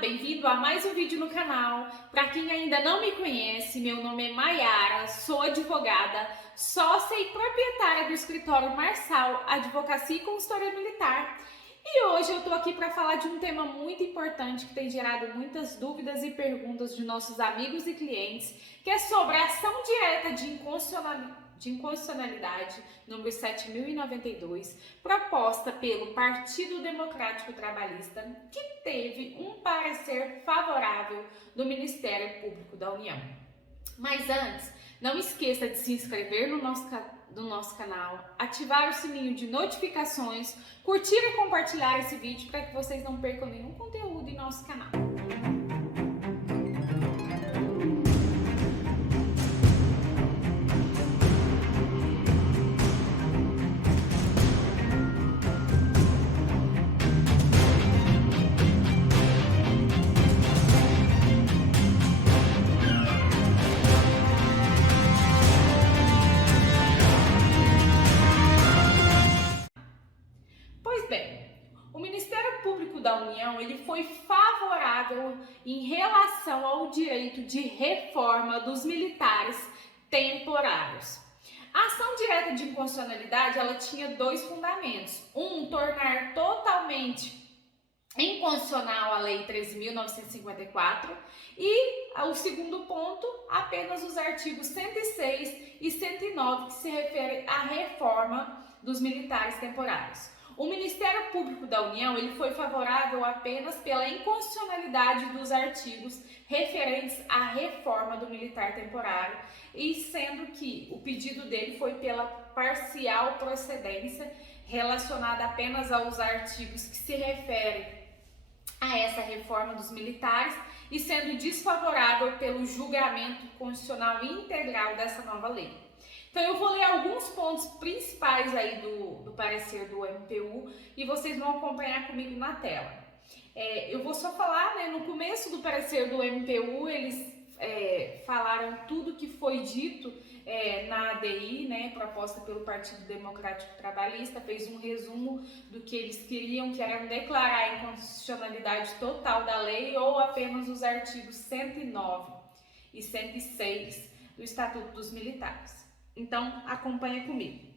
bem-vindo a mais um vídeo no canal. Para quem ainda não me conhece, meu nome é Maiara, sou advogada, sócia e proprietária do escritório Marçal Advocacia e Consultoria Militar. E hoje eu tô aqui para falar de um tema muito importante que tem gerado muitas dúvidas e perguntas de nossos amigos e clientes, que é sobre a ação direta de inconstitucionalidade número 7092, proposta pelo Partido Democrático Trabalhista, que teve um parecer favorável do Ministério Público da União. Mas antes, não esqueça de se inscrever no nosso canal, ativar o sininho de notificações, curtir e compartilhar esse vídeo para que vocês não percam nenhum conteúdo em nosso canal. Pois bem, o Ministério Público da União ele foi favorável em relação ao direito de reforma dos militares temporários. A ação direta de inconstitucionalidade ela tinha dois fundamentos. Um, tornar totalmente inconstitucional a Lei 13.954 e o segundo ponto, apenas os artigos 106 e 109 que se referem à reforma dos militares temporários. O Ministério Público da União ele foi favorável apenas pela inconstitucionalidade dos artigos referentes à reforma do militar temporário, e sendo que o pedido dele foi pela parcial procedência relacionada apenas aos artigos que se referem a essa reforma dos militares e sendo desfavorável pelo julgamento constitucional integral dessa nova lei. Então eu vou ler alguns pontos principais aí do parecer do MPU e vocês vão acompanhar comigo na tela. Eu vou só falar, no começo do parecer do MPU, eles falaram tudo que foi dito na ADI, proposta pelo Partido Democrático Trabalhista, fez um resumo do que eles queriam, que era declarar a inconstitucionalidade total da lei ou apenas os artigos 109 e 106 do Estatuto dos Militares. Então, acompanha comigo.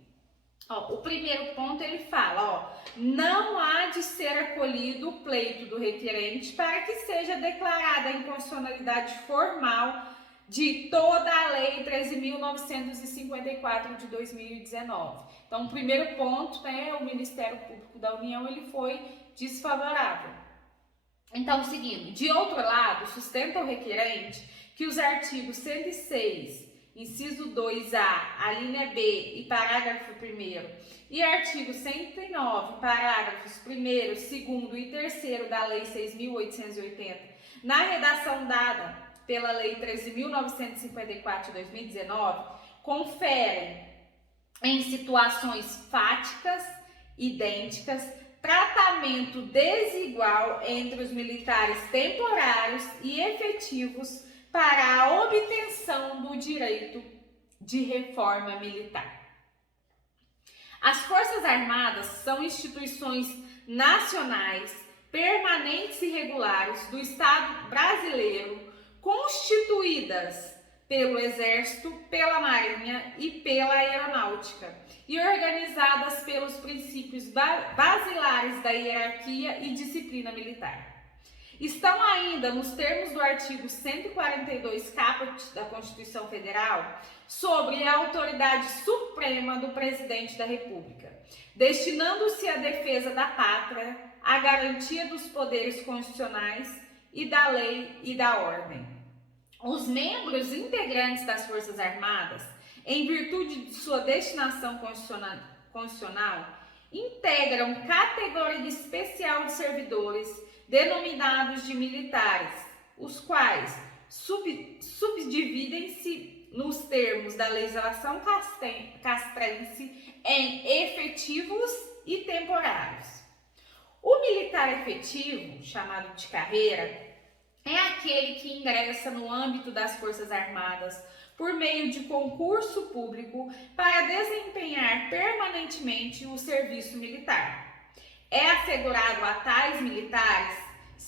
O primeiro ponto ele fala, não há de ser acolhido o pleito do requerente para que seja declarada a inconstitucionalidade formal de toda a Lei 13.954 de 2019. Então, o primeiro ponto, o Ministério Público da União ele foi desfavorável. Então, seguindo, de outro lado, sustenta o requerente que os artigos 106, inciso 2A, a linha B e parágrafo 1º, e artigo 109, parágrafos 1º, 2º e 3º da Lei 6.880, na redação dada pela Lei 13.954 de 2019, conferem em situações fáticas, idênticas, tratamento desigual entre os militares temporários e efetivos para a obtenção do direito de reforma militar. As Forças Armadas são instituições nacionais, permanentes e regulares do Estado brasileiro, constituídas pelo Exército, pela Marinha e pela Aeronáutica, e organizadas pelos princípios basilares da hierarquia e disciplina militar. Estão ainda nos termos do artigo 142 caput da Constituição Federal sobre a autoridade suprema do Presidente da República, destinando-se à defesa da pátria, à garantia dos poderes constitucionais e da lei e da ordem. Os membros integrantes das Forças Armadas, em virtude de sua destinação constitucional, integram categoria especial de servidores denominados de militares, os quais subdividem-se nos termos da legislação castrense em efetivos e temporários. O militar efetivo, chamado de carreira, é aquele que ingressa no âmbito das Forças Armadas por meio de concurso público para desempenhar permanentemente o serviço militar. É assegurado a tais militares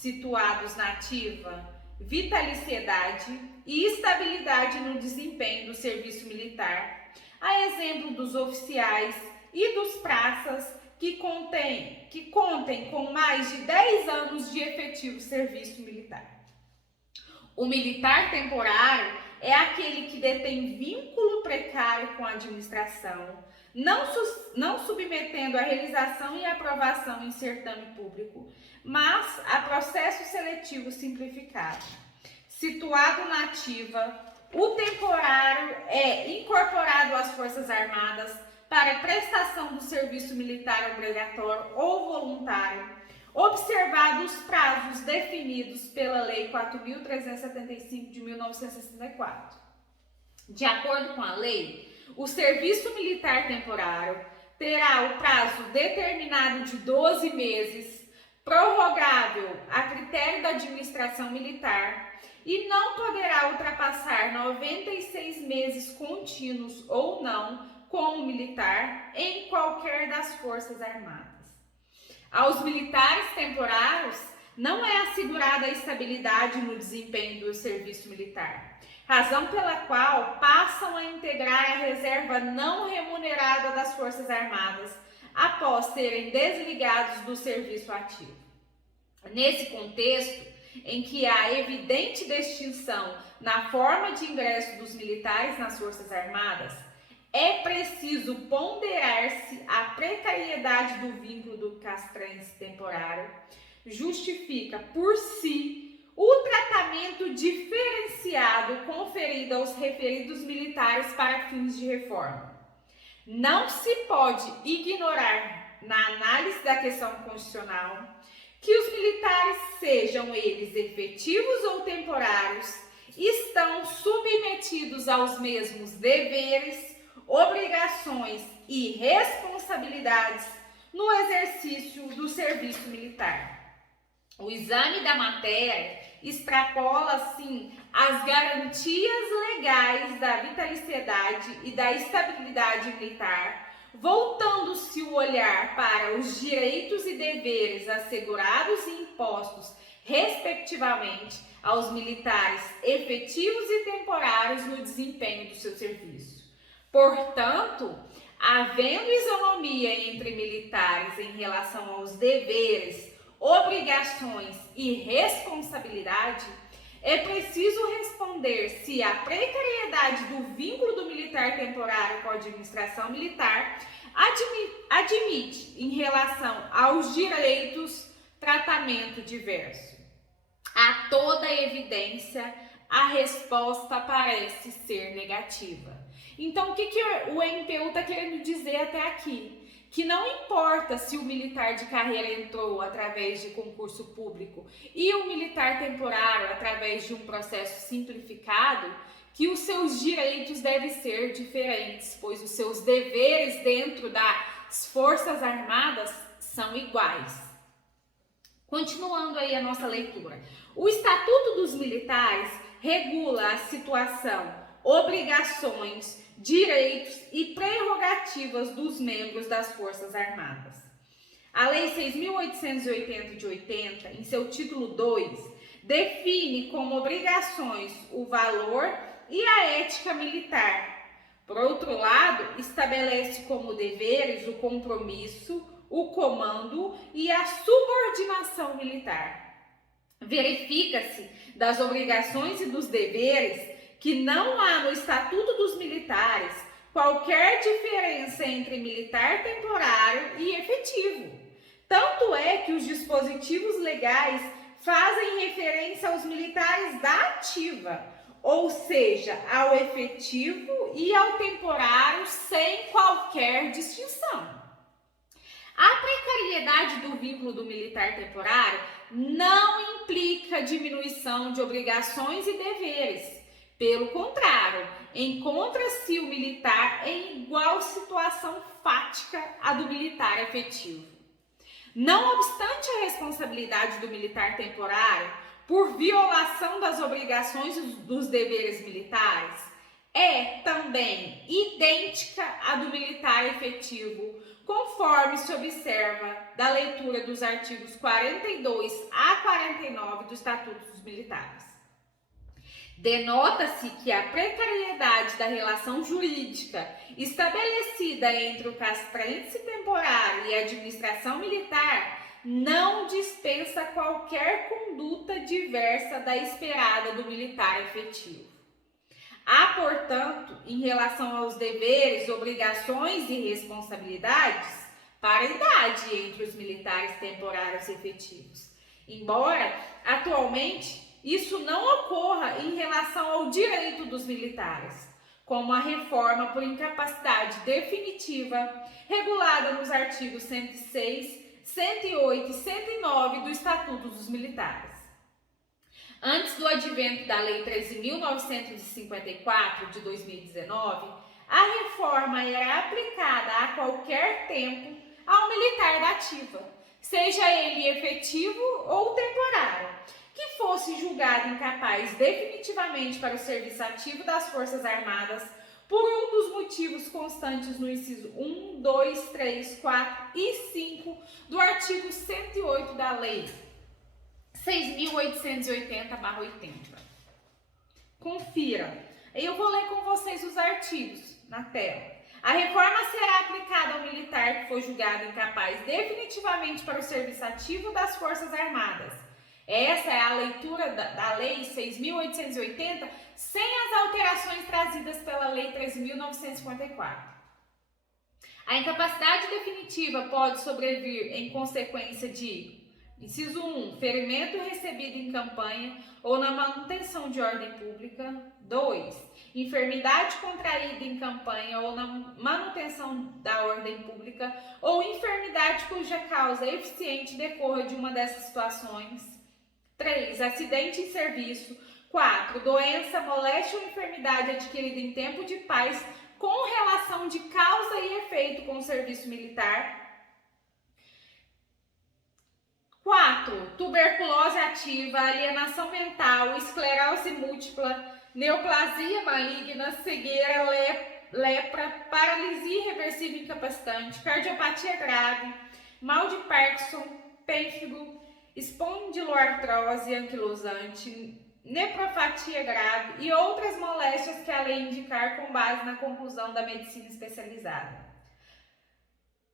situados na ativa, vitaliciedade e estabilidade no desempenho do serviço militar, a exemplo dos oficiais e dos praças que contem com mais de 10 anos de efetivo serviço militar. O militar temporário é aquele que detém vínculo precário com a administração, não submetendo a realização e aprovação em certame público, mas a processo seletivo simplificado. Situado na ativa, o temporário é incorporado às Forças Armadas para prestação do serviço militar obrigatório ou voluntário, observados os prazos definidos pela Lei 4.375 de 1964. De acordo com a lei, o serviço militar temporário terá o prazo determinado de 12 meses, prorrogável a critério da administração militar, e não poderá ultrapassar 96 meses contínuos ou não, como militar, em qualquer das Forças Armadas. Aos militares temporários não é assegurada a estabilidade no desempenho do serviço militar, razão pela qual passam a integrar a reserva não remunerada das Forças Armadas após serem desligados do serviço ativo. Nesse contexto, em que há evidente distinção na forma de ingresso dos militares nas Forças Armadas, é preciso ponderar-se a precariedade do vínculo do castrense temporário, justifica por si o tratamento diferenciado conferido aos referidos militares para fins de reforma. Não se pode ignorar, na análise da questão constitucional, que os militares, sejam eles efetivos ou temporários, estão submetidos aos mesmos deveres, obrigações e responsabilidades no exercício do serviço militar. O exame da matéria extrapola, assim, as garantias legais da vitaliciedade e da estabilidade militar, voltando-se o olhar para os direitos e deveres assegurados e impostos, respectivamente, aos militares efetivos e temporários no desempenho do seu serviço. Portanto, havendo isonomia entre militares em relação aos deveres, obrigações e responsabilidade, é preciso responder se a precariedade do vínculo do militar temporário com a administração militar admite, em relação aos direitos, tratamento diverso. A toda evidência, a resposta parece ser negativa. Então, o que o MPU está querendo dizer até aqui? Que não importa se o militar de carreira entrou através de concurso público e o militar temporário através de um processo simplificado, que os seus direitos devem ser diferentes, pois os seus deveres dentro das Forças Armadas são iguais. Continuando aí a nossa leitura. O Estatuto dos Militares regula a situação, obrigações, direitos e prerrogativas dos membros das Forças Armadas. A Lei 6.880 de 80, em seu título 2, define como obrigações o valor e a ética militar. Por outro lado, estabelece como deveres o compromisso, o comando e a subordinação militar. Verifica-se das obrigações e dos deveres que não há no Estatuto dos Militares qualquer diferença entre militar temporário e efetivo. Tanto é que os dispositivos legais fazem referência aos militares da ativa, ou seja, ao efetivo e ao temporário sem qualquer distinção. A precariedade do vínculo do militar temporário não implica diminuição de obrigações e deveres. Pelo contrário, encontra-se o militar em igual situação fática à do militar efetivo. Não obstante a responsabilidade do militar temporário por violação das obrigações e dos deveres militares, é também idêntica à do militar efetivo conforme se observa da leitura dos artigos 42 a 49 do Estatuto dos Militares. Denota-se que a precariedade da relação jurídica estabelecida entre o castrense temporário e a administração militar não dispensa qualquer conduta diversa da esperada do militar efetivo. Há, portanto, em relação aos deveres, obrigações e responsabilidades, paridade entre os militares temporários e efetivos. Embora, atualmente, isso não ocorra em relação ao direito dos militares, como a reforma por incapacidade definitiva, regulada nos artigos 106, 108 e 109 do Estatuto dos Militares. Antes do advento da Lei 13.954 de 2019, a reforma era aplicada a qualquer tempo ao militar da ativa, seja ele efetivo ou temporário, que fosse julgado incapaz definitivamente para o serviço ativo das Forças Armadas por um dos motivos constantes no inciso 1, 2, 3, 4 e 5 do artigo 108 da Lei 6.880/80. Confira. Eu vou ler com vocês os artigos na tela. A reforma será aplicada ao militar que for julgado incapaz definitivamente para o serviço ativo das Forças Armadas. Essa é a leitura da Lei 6.880, sem as alterações trazidas pela Lei 13.954. A incapacidade definitiva pode sobrevir em consequência de: inciso 1, ferimento recebido em campanha ou na manutenção de ordem pública. 2, enfermidade contraída em campanha ou na manutenção da ordem pública, ou enfermidade cuja causa eficiente decorra de uma dessas situações. 3, acidente em serviço. 4, doença, moléstia ou enfermidade adquirida em tempo de paz com relação de causa e efeito com o serviço militar. 4, tuberculose ativa, alienação mental, esclerose múltipla, neoplasia maligna, cegueira, lepra, paralisia irreversível incapacitante, cardiopatia grave, mal de Parkinson, pênfigo, espondiloartrose anquilosante, nephropatia grave e outras moléstias que a lei indicar com base na conclusão da medicina especializada.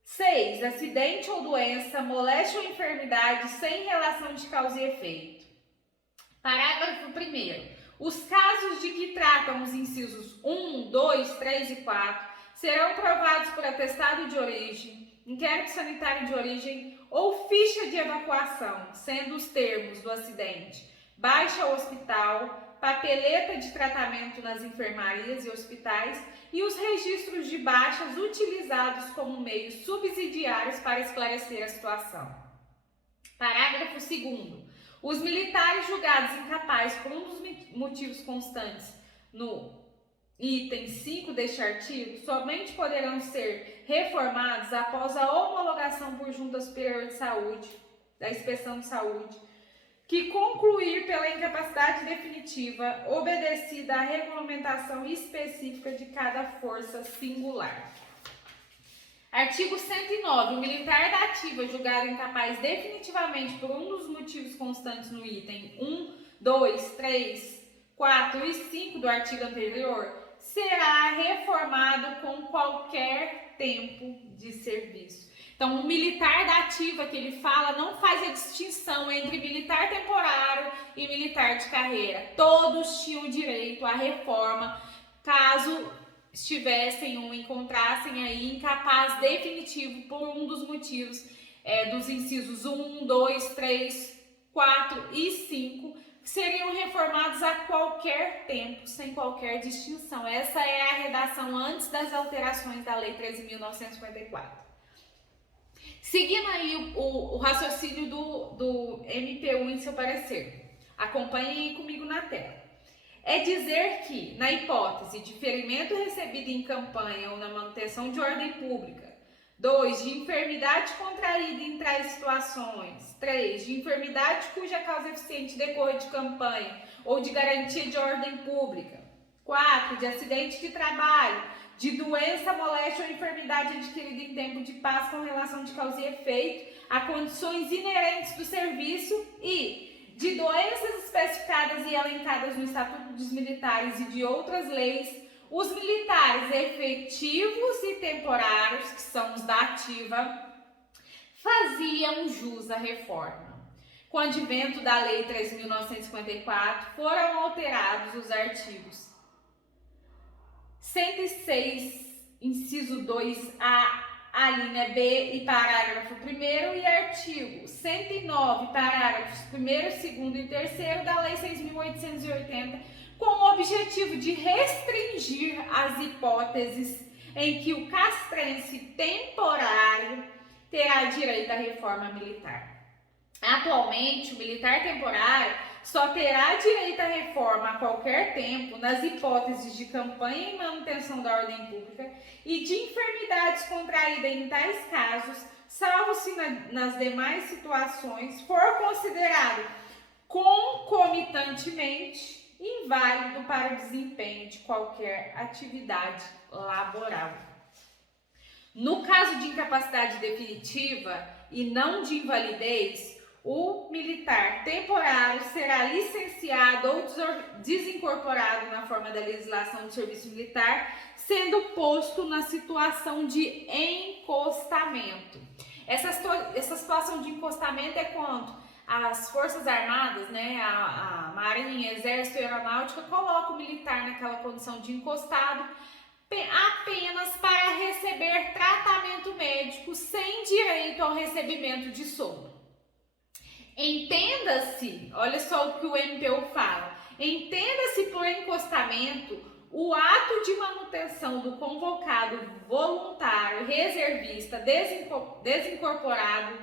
6. Acidente ou doença, moléstia ou enfermidade sem relação de causa e efeito. Parágrafo 1º. Os casos de que tratam os incisos 1, 2, 3 e 4 serão provados por atestado de origem, inquérito sanitário de origem ou ficha de evacuação, sendo os termos do acidente baixa ao hospital, papeleta de tratamento nas enfermarias e hospitais e os registros de baixas utilizados como meios subsidiários para esclarecer a situação. Parágrafo 2º. Os militares julgados incapazes por um dos motivos constantes no item 5 deste artigo somente poderão ser reformados após a homologação por Junta Superior de Saúde, da Inspeção de Saúde, que concluir pela incapacidade definitiva obedecida à regulamentação específica de cada força singular. Artigo 109. O militar da ativa julgado incapaz definitivamente por um dos motivos constantes no item 1, 2, 3, 4 e 5 do artigo anterior será reformado com qualquer tempo de serviço. Então, o militar da ativa que ele fala não faz a distinção entre militar temporário e militar de carreira. Todos tinham direito à reforma, caso estivessem ou encontrassem aí incapaz definitivo por um dos motivos dos incisos 1, 2, 3, 4 e 5, que seriam reformados a qualquer tempo, sem qualquer distinção. Essa é a redação antes das alterações da Lei 13.954. Seguindo aí o raciocínio do MPU em seu parecer, acompanhem comigo na tela. É dizer que, na hipótese de ferimento recebido em campanha ou na manutenção de ordem pública, 2. De enfermidade contraída em tais situações, 3. De enfermidade cuja causa eficiente decorre de campanha ou de garantia de ordem pública, 4. De acidente de trabalho, de doença, moléstia ou enfermidade adquirida em tempo de paz com relação de causa e efeito a condições inerentes do serviço e de doenças especificadas e elencadas no Estatuto dos Militares e de outras leis, os militares efetivos e temporários, que são os da ativa, faziam jus à reforma. Com o advento da Lei 3.954, foram alterados os artigos 106, inciso 2A, a linha B e parágrafo 1º e artigo 109, parágrafos 1º, 2º e 3º da Lei 6.880, com o objetivo de restringir as hipóteses em que o castrense temporário terá direito à reforma militar. Atualmente, o militar temporário só terá direito à reforma a qualquer tempo nas hipóteses de campanha e manutenção da ordem pública e de enfermidades contraídas em tais casos, salvo se nas demais situações for considerado concomitantemente inválido para o desempenho de qualquer atividade laboral. No caso de incapacidade definitiva e não de invalidez, o militar temporário será licenciado ou desincorporado na forma da legislação de serviço militar, sendo posto na situação de encostamento. Essa situação de encostamento é quando as Forças Armadas, né, a Marinha, Exército e Aeronáutica colocam o militar naquela condição de encostado apenas para receber tratamento médico sem direito ao recebimento de soldo. Entenda-se, olha só o que o MPU fala, entenda-se por encostamento o ato de manutenção do convocado voluntário, reservista, desincorporado,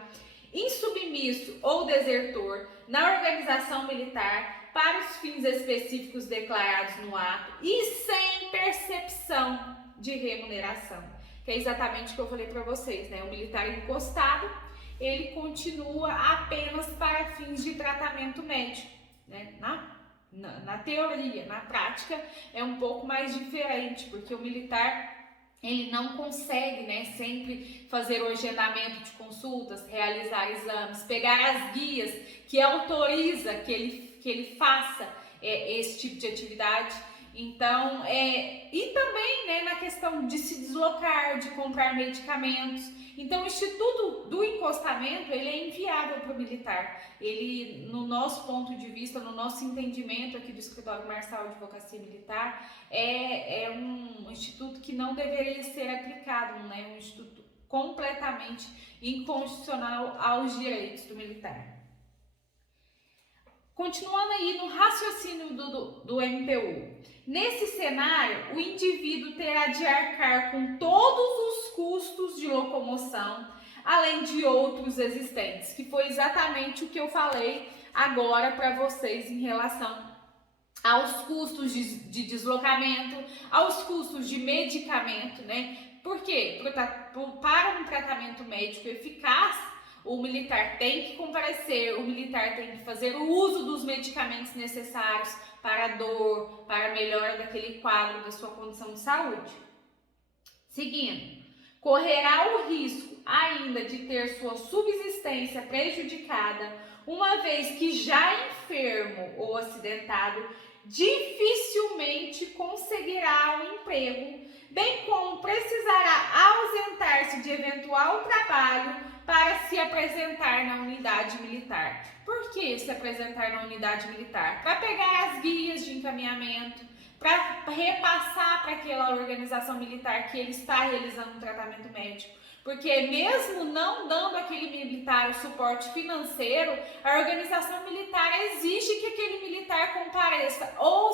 insubmisso ou desertor na organização militar para os fins específicos declarados no ato e sem percepção de remuneração, que é exatamente o que eu falei para vocês, né? O militar encostado, ele continua apenas para fins de tratamento médico, né? Na teoria, na prática é um pouco mais diferente, porque o militar ele não consegue, né, sempre fazer o agendamento de consultas, realizar exames, pegar as guias que autoriza que ele faça esse tipo de atividade. Então, e também, né, na questão de se deslocar, de comprar medicamentos. Então, o Instituto do Encostamento, ele é inviável para o militar. Ele, no nosso ponto de vista, no nosso entendimento aqui do Escritório Marcial de Advocacia Militar, é um instituto que não deveria ser aplicado, né? Um instituto completamente inconstitucional aos direitos do militar. Continuando aí no raciocínio do MPU, nesse cenário, o indivíduo terá de arcar com todos os custos de locomoção, além de outros existentes, que foi exatamente o que eu falei agora para vocês em relação aos custos de deslocamento, aos custos de medicamento, né? Por quê? Para um tratamento médico eficaz, o militar tem que comparecer, o militar tem que fazer o uso dos medicamentos necessários para a dor, para a melhora daquele quadro da sua condição de saúde. Seguindo, correrá o risco ainda de ter sua subsistência prejudicada, uma vez que já enfermo ou acidentado, dificilmente conseguirá um emprego, bem como precisará ausentar-se de eventual trabalho para se apresentar na unidade militar. Por que se apresentar na unidade militar? Para pegar as guias de encaminhamento, para repassar para aquela organização militar que ele está realizando um tratamento médico. Porque mesmo não dando aquele militar o suporte financeiro, a organização militar exige que aquele militar compareça ou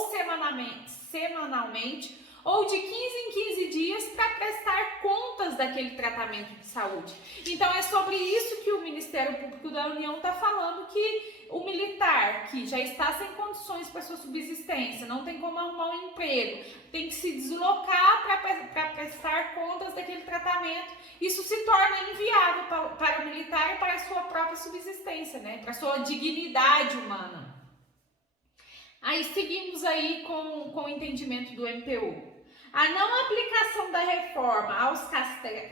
semanalmente ou de 15 em 15 dias para prestar contas daquele tratamento de saúde. Então é sobre isso que o Ministério Público da União está falando, que o militar que já está sem condições para sua subsistência, não tem como arrumar um emprego, tem que se deslocar para prestar contas daquele tratamento, isso se torna inviável para o militar e para a sua própria subsistência, né? Para a sua dignidade humana. Aí seguimos aí com o entendimento do MPU. A não aplicação da reforma aos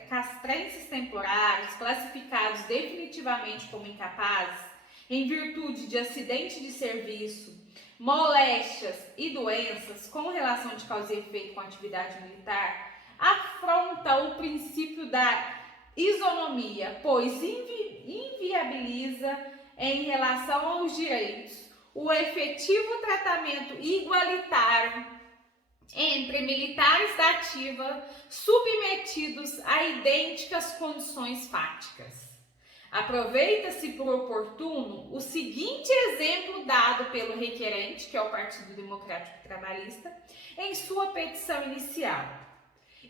castrenses temporários, classificados definitivamente como incapazes, em virtude de acidente de serviço, moléstias e doenças com relação de causa e efeito com a atividade militar, afronta o princípio da isonomia, pois inviabiliza em relação aos direitos o efetivo tratamento igualitário entre militares da ativa submetidos a idênticas condições fáticas. Aproveita-se por oportuno o seguinte exemplo dado pelo requerente, que é o Partido Democrático Trabalhista, em sua petição inicial.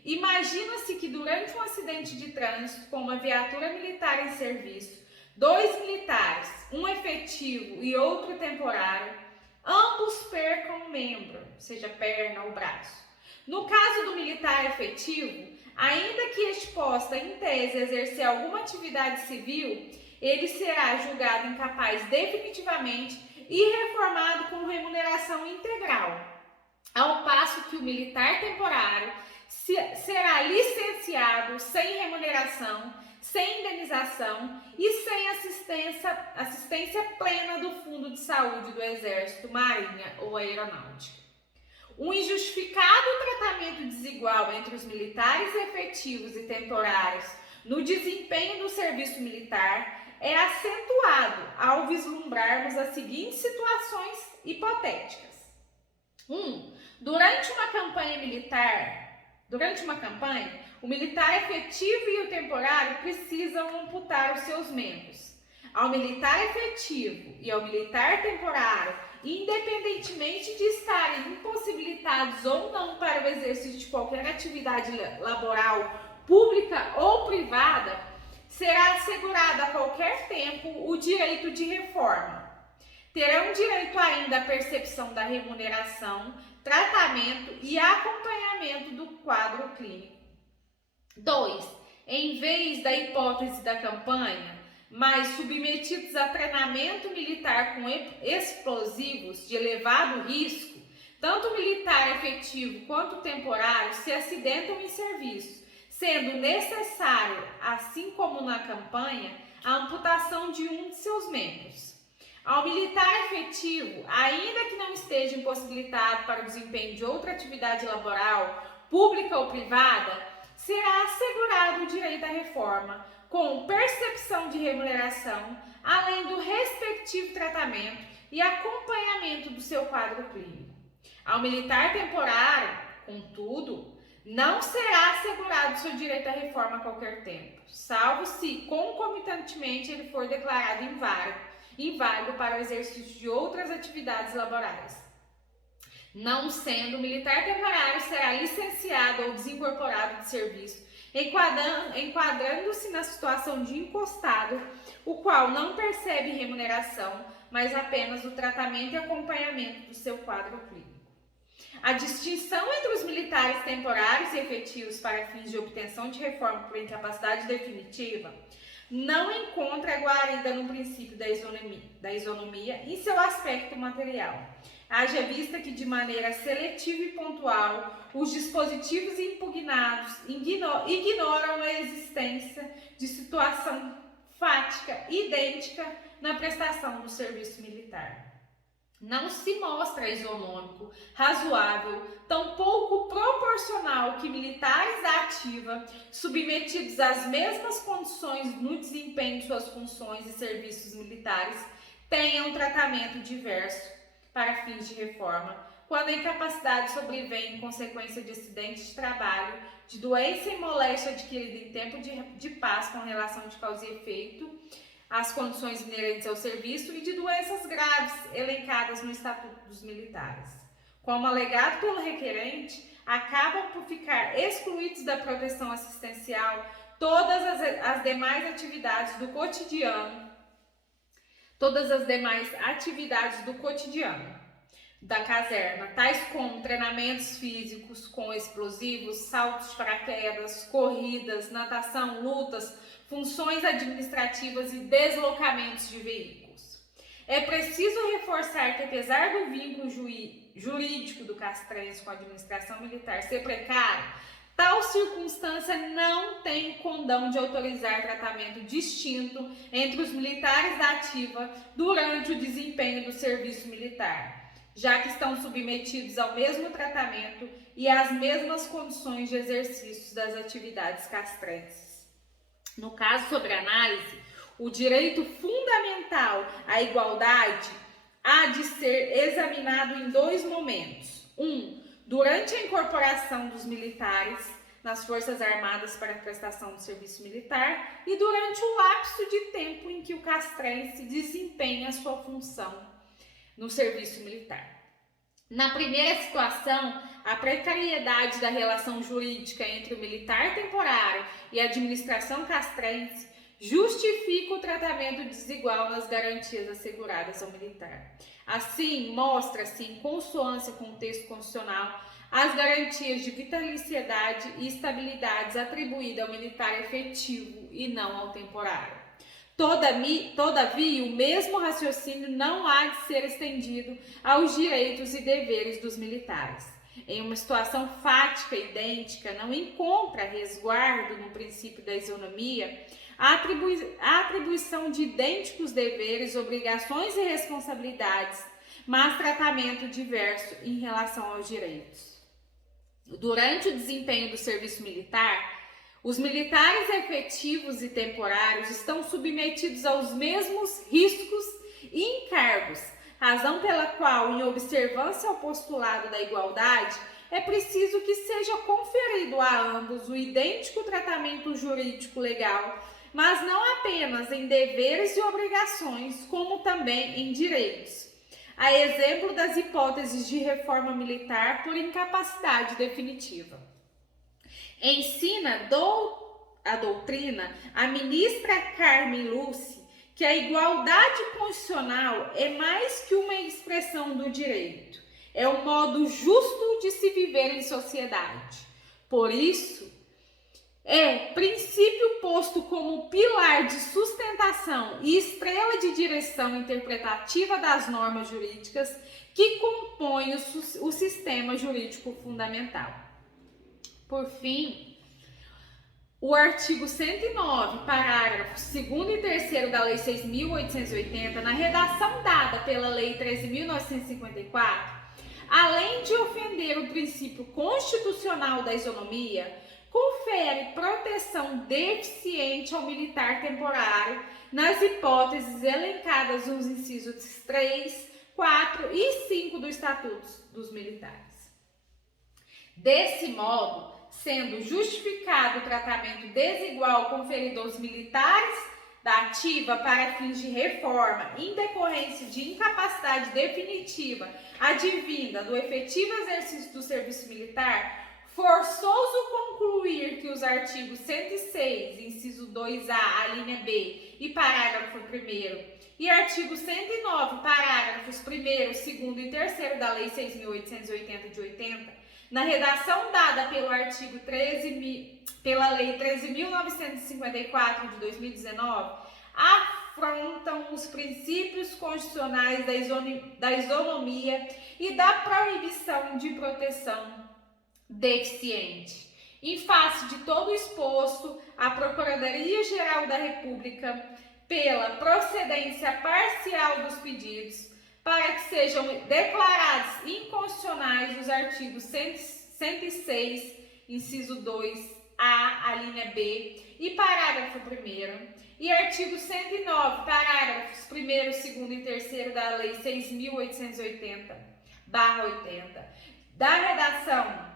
Imagina-se que durante um acidente de trânsito com uma viatura militar em serviço, 2 militares, um efetivo e outro temporário, ambos percam um membro, seja perna ou braço. No caso do militar efetivo, ainda que este possa, em tese, exercer alguma atividade civil, ele será julgado incapaz definitivamente e reformado com remuneração integral, ao passo que o militar temporário será licenciado sem remuneração, sem indenização e sem assistência plena do Fundo de Saúde do Exército, Marinha ou Aeronáutica. O injustificado tratamento desigual entre os militares efetivos e temporários no desempenho do serviço militar é acentuado ao vislumbrarmos as seguintes situações hipotéticas. 1. Durante uma campanha, o militar efetivo e o temporário precisam amputar os seus membros. Ao militar efetivo e ao militar temporário, independentemente de estarem impossibilitados ou não para o exercício de qualquer atividade laboral, pública ou privada, será assegurado a qualquer tempo o direito de reforma. Terão direito ainda à percepção da remuneração, tratamento e acompanhamento do quadro clínico. 2. Em vez da hipótese da campanha, mas submetidos a treinamento militar com explosivos de elevado risco, tanto o militar efetivo quanto o temporário se acidentam em serviço, sendo necessário, assim como na campanha, a amputação de um de seus membros. Ao militar efetivo, ainda que não esteja impossibilitado para o desempenho de outra atividade laboral, pública ou privada, será assegurado o direito à reforma, com percepção de remuneração, além do respectivo tratamento e acompanhamento do seu quadro clínico. Ao militar temporário, contudo, não será assegurado seu direito à reforma a qualquer tempo, salvo se concomitantemente ele for declarado inválido para o exercício de outras atividades laborais. Não sendo, o militar temporário será licenciado ou desincorporado de serviço, enquadrando-se na situação de encostado, o qual não percebe remuneração, mas apenas o tratamento e acompanhamento do seu quadro clínico. A distinção entre os militares temporários e efetivos para fins de obtenção de reforma por incapacidade definitiva não encontra guarida no princípio da isonomia em seu aspecto material. Haja vista que, de maneira seletiva e pontual, os dispositivos impugnados ignoram a existência de situação fática idêntica na prestação do serviço militar. Não se mostra isonômico, razoável, tampouco proporcional que militares da ativa, submetidos às mesmas condições no desempenho de suas funções e serviços militares, tenham tratamento diverso para fins de reforma, quando a incapacidade sobrevém em consequência de acidente de trabalho, de doença e moléstia adquirida em tempo de paz com relação de causa e efeito, as condições inerentes ao serviço e de doenças graves elencadas no Estatuto dos Militares. Como alegado pelo requerente, acabam por ficar excluídos da proteção assistencial todas as demais atividades do cotidiano, da caserna, tais como treinamentos físicos com explosivos, saltos de paraquedas, corridas, natação, lutas, funções administrativas e deslocamentos de veículos. É preciso reforçar que, apesar do vínculo jurídico do castrense com a administração militar ser precário, tal circunstância não tem o condão de autorizar tratamento distinto entre os militares da ativa durante o desempenho do serviço militar, já que estão submetidos ao mesmo tratamento e às mesmas condições de exercício das atividades castrenses. No caso sobre análise, o direito fundamental à igualdade há de ser examinado em dois momentos. Durante a incorporação dos militares nas Forças Armadas para a prestação do serviço militar e durante o lapso de tempo em que o castrense desempenha a sua função no serviço militar. Na primeira situação, a precariedade da relação jurídica entre o militar temporário e a administração castrense justifica o tratamento desigual nas garantias asseguradas ao militar. Assim, mostra-se em consonância com o texto constitucional as garantias de vitaliciedade e estabilidade atribuídas ao militar efetivo e não ao temporário. Todavia, o mesmo raciocínio não há de ser estendido aos direitos e deveres dos militares. Em uma situação fática idêntica, não encontra resguardo no princípio da isonomia a atribuição de idênticos deveres, obrigações e responsabilidades, mas tratamento diverso em relação aos direitos. Durante o desempenho do serviço militar, os militares efetivos e temporários estão submetidos aos mesmos riscos e encargos, razão pela qual, em observância ao postulado da igualdade, é preciso que seja conferido a ambos o idêntico tratamento jurídico legal, mas não apenas em deveres e obrigações, como também em direitos. A exemplo das hipóteses de reforma militar por incapacidade definitiva. Ensina a doutrina a ministra Carmen Lúcia que a igualdade constitucional é mais que uma expressão do direito, é um modo justo de se viver em sociedade. Por isso, é princípio posto como pilar de sustentação e estrela de direção interpretativa das normas jurídicas que compõem o sistema jurídico fundamental. Por fim, o artigo 109, parágrafos 2º e 3º da Lei 6.880, na redação dada pela Lei 13.954, além de ofender o princípio constitucional da isonomia, confere proteção deficiente ao militar temporário nas hipóteses elencadas nos incisos 3, 4 e 5 do Estatuto dos Militares. Desse modo, sendo justificado o tratamento desigual conferido aos militares da ativa para fins de reforma em decorrência de incapacidade definitiva advinda do efetivo exercício do serviço militar, forçoso concluir que os artigos 106, inciso 2A, alínea B e parágrafo 1º, e artigo 109, parágrafos 1º, 2º e 3º da Lei 6.880 de 80, na redação dada pela Lei 13.954 de 2019, afrontam os princípios constitucionais da isonomia e da proibição de proteção deficiente. Em face de todo o exposto, a Procuradoria-Geral da República, pela procedência parcial dos pedidos, para que sejam declarados inconstitucionais os artigos 106, inciso 2A, alínea B e parágrafo 1º, e artigo 109, parágrafos 1º, 2º e 3º da Lei 6.880/80, da redação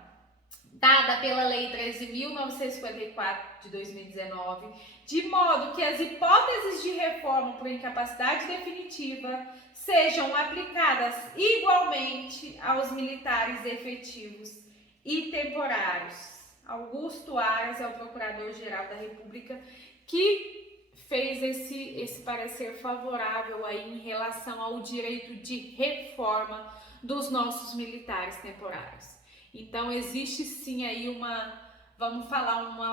dada pela Lei 13.954 de 2019, de modo que as hipóteses de reforma por incapacidade definitiva sejam aplicadas igualmente aos militares efetivos e temporários. Augusto Aras é o Procurador-Geral da República que fez esse parecer favorável aí em relação ao direito de reforma dos nossos militares temporários. Então existe sim aí uma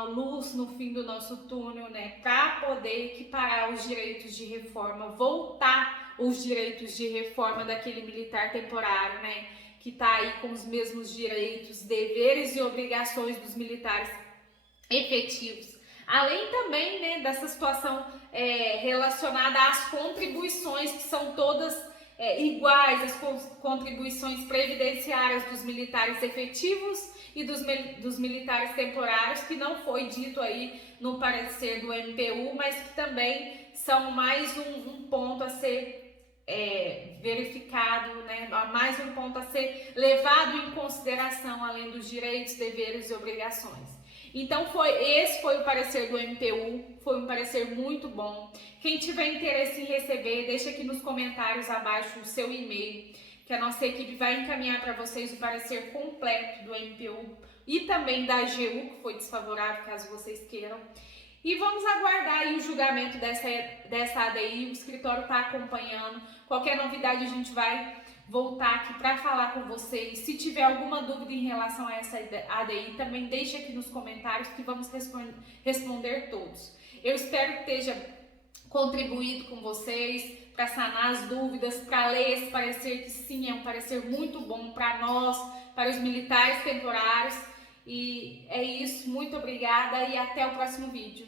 luz no fim do nosso túnel, né, para poder equiparar os direitos de reforma, voltar os direitos de reforma daquele militar temporário, né? Que está aí com os mesmos direitos, deveres e obrigações dos militares efetivos. Além também, né, dessa situação relacionada às contribuições, que são todas iguais, as contribuições previdenciárias dos militares efetivos e dos militares temporários, que não foi dito aí no parecer do MPU, mas que também são mais um ponto a ser verificado, né? Mais um ponto a ser levado em consideração, além dos direitos, deveres e obrigações. Então esse foi o parecer do MPU, foi um parecer muito bom. Quem tiver interesse em receber, deixa aqui nos comentários abaixo o seu e-mail, que a nossa equipe vai encaminhar para vocês o parecer completo do MPU e também da AGU, que foi desfavorável, caso vocês queiram. E vamos aguardar aí o julgamento dessa ADI, o escritório está acompanhando. Qualquer novidade a gente vai voltar aqui para falar com vocês. Se tiver alguma dúvida em relação a essa ADI, também deixe aqui nos comentários que vamos responder todos. Eu espero que esteja contribuído com vocês para sanar as dúvidas, para ler esse parecer, que sim, é um parecer muito bom para nós, para os militares temporários. E é isso, muito obrigada e até o próximo vídeo.